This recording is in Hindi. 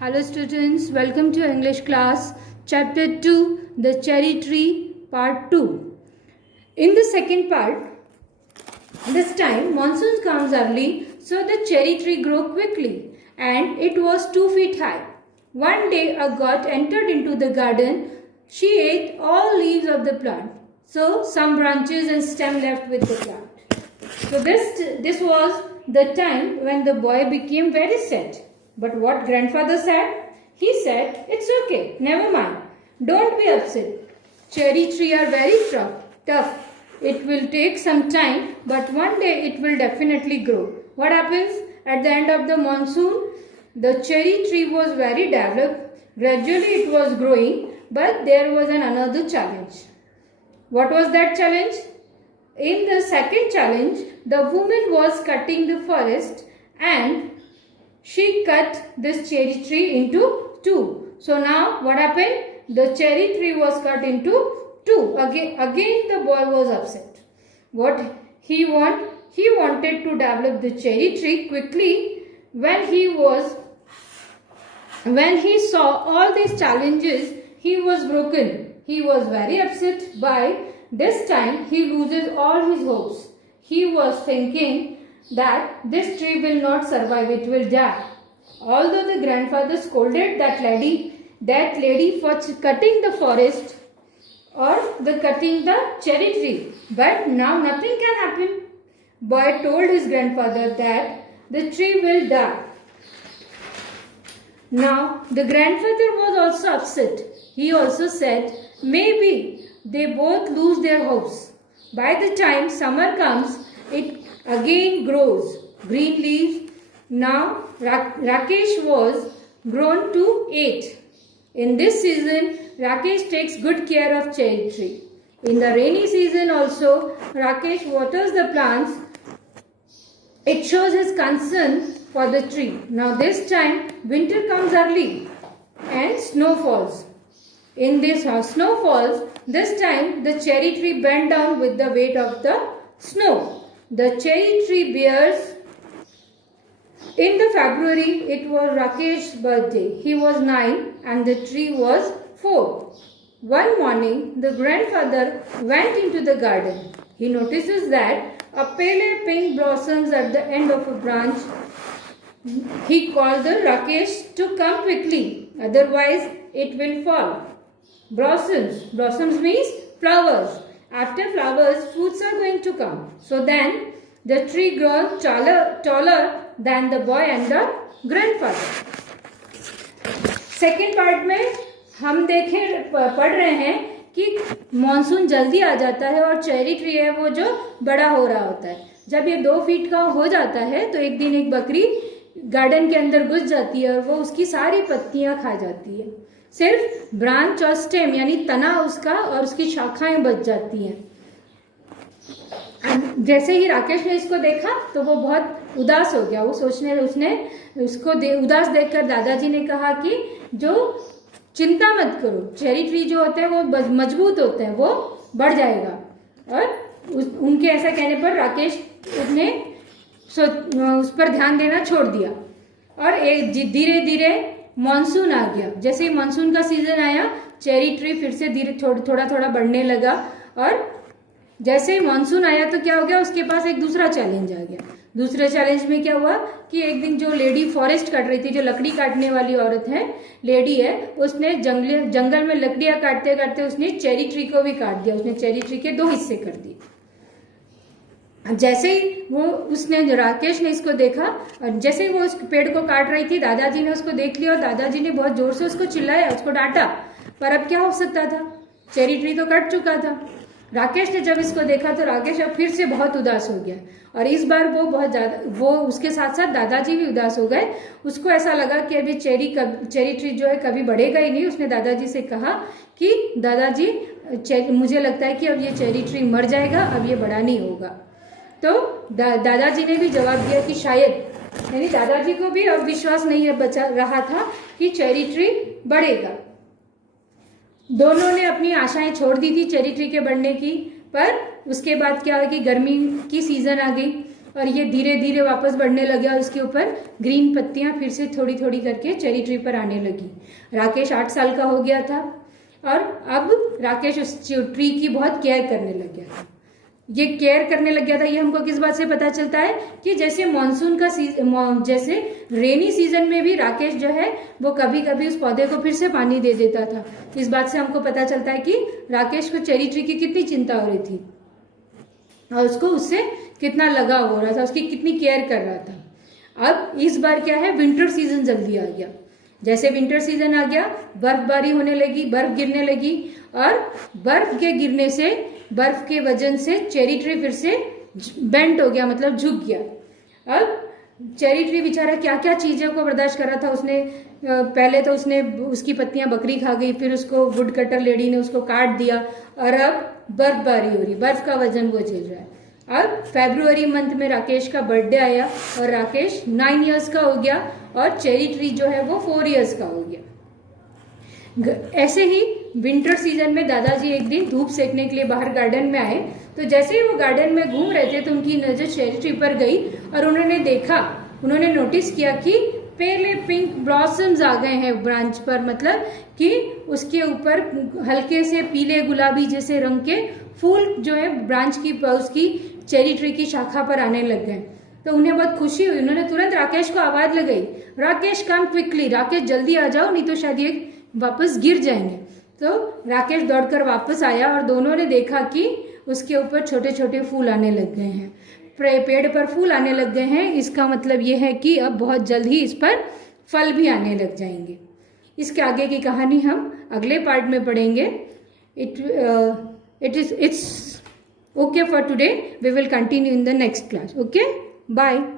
Hello students, welcome to English class, chapter 2, the cherry tree, part 2. In the second part, this time monsoon comes early, so the cherry tree grew quickly and it was 2 feet high. One day a goat entered into the garden. She ate all leaves of the plant, so some branches and stem left with the plant. So this was the time when the boy became very sad. But what grandfather said? He said, "It's okay, never mind. Don't be upset. Cherry tree are very tough. It will take some time, but one day it will definitely grow." What happens? At the end of the monsoon, the cherry tree was very developed. Gradually it was growing, but there was another challenge. What was that challenge? In the second challenge, the woman was cutting the forest and she cut this cherry tree into two. So now what happened? The cherry tree was cut into two. Again the boy was upset. What he wanted? He wanted to develop the cherry tree quickly. When he saw all these challenges, he was broken. He was very upset. By this time he loses all his hopes. He was thinking that this tree will not survive, it will die. Although the grandfather scolded that lady for cutting the forest or cutting the cherry tree, but now nothing can happen. Boy told his grandfather that the tree will die. Now the grandfather was also upset. He also said, maybe they both lose their hopes. By the time summer comes, it again grows green leaves. Now Rakesh was grown to 8. In this season, Rakesh takes good care of cherry tree. In the rainy season also, Rakesh waters the plants. It shows his concern for the tree. Now this time, winter comes early and snow falls. In this snow falls, this time the cherry tree bent down with the weight of the snow. The cherry tree bears. In the February, it was Rakesh's birthday. He was 9 and the tree was 4. One morning, the grandfather went into the garden. He notices that a pale pink blossoms at the end of a branch. He called the Rakesh to come quickly, otherwise it will fall. Blossoms means flowers. After flowers, fruits are going to come. So then the tree grew taller than the boy and the grandfather. Second part में हम पढ़ रहे हैं कि मॉनसून जल्दी आ जाता है और चेरी ट्री है वो जो बड़ा हो रहा होता है. जब ये 2 फीट का हो जाता है तो एक दिन एक बकरी गार्डन के अंदर घुस जाती है और वो उसकी सारी पत्तियां खा जाती है. सिर्फ ब्रांच और स्टेम यानी तना उसका और उसकी शाखाएं बच जाती हैं. जैसे ही राकेश ने इसको देखा तो वो बहुत उदास हो गया. उसने उसको उदास देखकर दादाजी ने कहा कि जो चिंता मत करो, चेरी ट्री जो होते हैं वो मजबूत होते हैं, वो बढ़ जाएगा. और उनके ऐसा कहने पर राकेश ने उस पर ध्यान देना छोड़ दिया और धीरे धीरे मॉनसून आ गया. जैसे ही मॉनसून का सीजन आया, चेरी ट्री फिर से थोड़ा बढ़ने लगा. और जैसे ही मॉनसून आया तो क्या हो गया, उसके पास एक दूसरा चैलेंज आ गया. दूसरे चैलेंज में क्या हुआ कि एक दिन जो लेडी फॉरेस्ट काट रही थी, जो लकड़ी काटने वाली औरत है, लेडी है, उसने जंगल में लकड़ियां काटते काटते उसने चेरी ट्री को भी काट दिया. उसने चेरी ट्री के 2 हिस्से कर दिए. जैसे ही राकेश ने इसको देखा और जैसे ही वो उस पेड़ को काट रही थी, दादाजी ने उसको देख लिया और दादाजी ने बहुत जोर से उसको चिल्लाया, उसको डांटा. पर अब क्या हो सकता था, चेरी ट्री तो कट चुका था. राकेश ने जब इसको देखा तो राकेश अब फिर से बहुत उदास हो गया और इस बार वो उसके साथ साथ दादाजी भी उदास हो गए. उसको ऐसा लगा कि अभी चेरी ट्री जो है कभी बढ़ेगा ही नहीं. उसने दादाजी से कहा कि दादाजी मुझे लगता है कि अब ये चेरी ट्री मर जाएगा, अब ये बड़ा नहीं होगा. तो दादाजी ने भी जवाब दिया कि शायद, यानी दादाजी को भी अब विश्वास नहीं बचा रहा था कि चेरी ट्री बढ़ेगा. दोनों ने अपनी आशाएं छोड़ दी थी चेरी ट्री के बढ़ने की. पर उसके बाद क्या हुआ कि गर्मी की सीजन आ गई और ये धीरे धीरे वापस बढ़ने लगा, उसके ऊपर ग्रीन पत्तियां फिर से थोड़ी थोड़ी करके चेरी ट्री पर आने लगी। राकेश 8 साल का हो गया था और अब राकेश उस ट्री की बहुत केयर करने लग गया था। ये केयर करने लग गया था, ये हमको किस बात से पता चलता है कि जैसे मानसून का जैसे रेनी सीजन में भी राकेश जो है वो कभी कभी उस पौधे को फिर से पानी दे देता था। इस बात से हमको पता चलता है कि राकेश को चेरी ट्री की कितनी चिंता हो रही थी और उसको उससे कितना लगाव हो रहा था, उसकी कितनी केयर कर रहा था। अब इस बार क्या है, विंटर सीजन जल्दी आ गया। जैसे विंटर सीजन आ गया, बर्फबारी होने लगी, बर्फ गिरने लगी और बर्फ के गिरने से, बर्फ के वजन से चेरी ट्री फिर से बेंट हो गया, मतलब झुक गया। अब चेरी ट्री बेचारा क्या क्या चीजों को बर्दाश्त कर रहा था। उसने पहले तो उसने उसकी पत्तियां बकरी खा गई, फिर उसको वुड कटर लेडी ने उसको काट दिया और अब बर्फबारी हो रही, बर्फ का वजन वो झेल रहा है। अब फरवरी मंथ में राकेश का बर्थडे आया और राकेश 9 इयर्स का हो गया और चेरी ट्री जो है वो 4 इयर्स का हो गया। ऐसे ही विंटर सीजन में दादाजी एक दिन धूप सेकने के लिए बाहर गार्डन में आए, तो जैसे ही वो गार्डन में घूम रहे थे तो उनकी नजर चेरी ट्री पर गई और उन्होंने नोटिस किया कि पहले पिंक ब्लॉसम्स आ गए हैं ब्रांच पर, मतलब कि उसके ऊपर हल्के से पीले गुलाबी जैसे रंग के फूल जो है ब्रांच की उसकी चेरी ट्री की शाखा पर आने लग गए। तो उन्हें बहुत खुशी हुई, उन्होंने तुरंत राकेश को आवाज लगाई, राकेश कम क्विकली, राकेश जल्दी आ जाओ नहीं तो शायद ये वापस गिर जाएंगे। तो राकेश दौड़कर वापस आया और दोनों ने देखा कि उसके ऊपर छोटे छोटे फूल आने लग गए हैं, पेड़ पर फूल आने लग गए हैं। इसका मतलब ये है कि अब बहुत जल्द ही इस पर फल भी आने लग जाएंगे। इसके आगे की कहानी हम अगले पार्ट में पढ़ेंगे। It's okay for today. We will continue in the next class. Okay, bye.